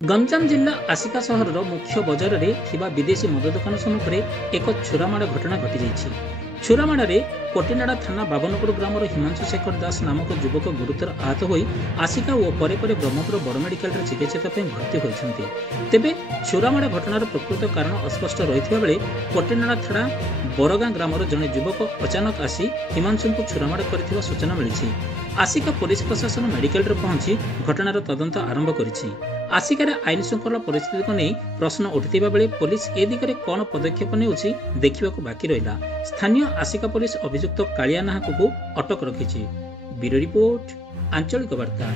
गंजाम जिला आसिका सहर मुख्य बजार में विदेशी मद दुकान सम्मुखें एक छुरामाड़ घटना घटी छुरामाड़े कोटिनाड़ा थाना बाबनपुर ग्रामर हिमांशु शेखर दास नामक युवक गुरुतर आहत हो आसिका और परे ब्रह्मपुर बड़ मेडिकल चिकित्सा भर्ती होती तेबे छुरामाड़ घटनार प्रकृत कारण अस्पष्ट रही बेले कोटिनाड़ा थाना बरगां ग्रामर जड़े युवक अचानक आसी हिमांशु को छुरामाड़ कर सूचना मिली। आसिका पुलिस प्रशासन मेडिकल पहुंची घटनार तदंत आरंभ करिछि। आसिकार आईन श्रृंखला परिस्थिति को नहीं प्रश्न उठिथिबा बेले पुलिस ए दिगरे कौन पदक्षेप नेउछि देखिबाकू बाकी रहिला। स्थानीय आसिका पुलिस अभियुक्त कालिया नाहक को अटक रखिछि। ब्यूरो रिपोर्ट, आंचलिक वार्ता।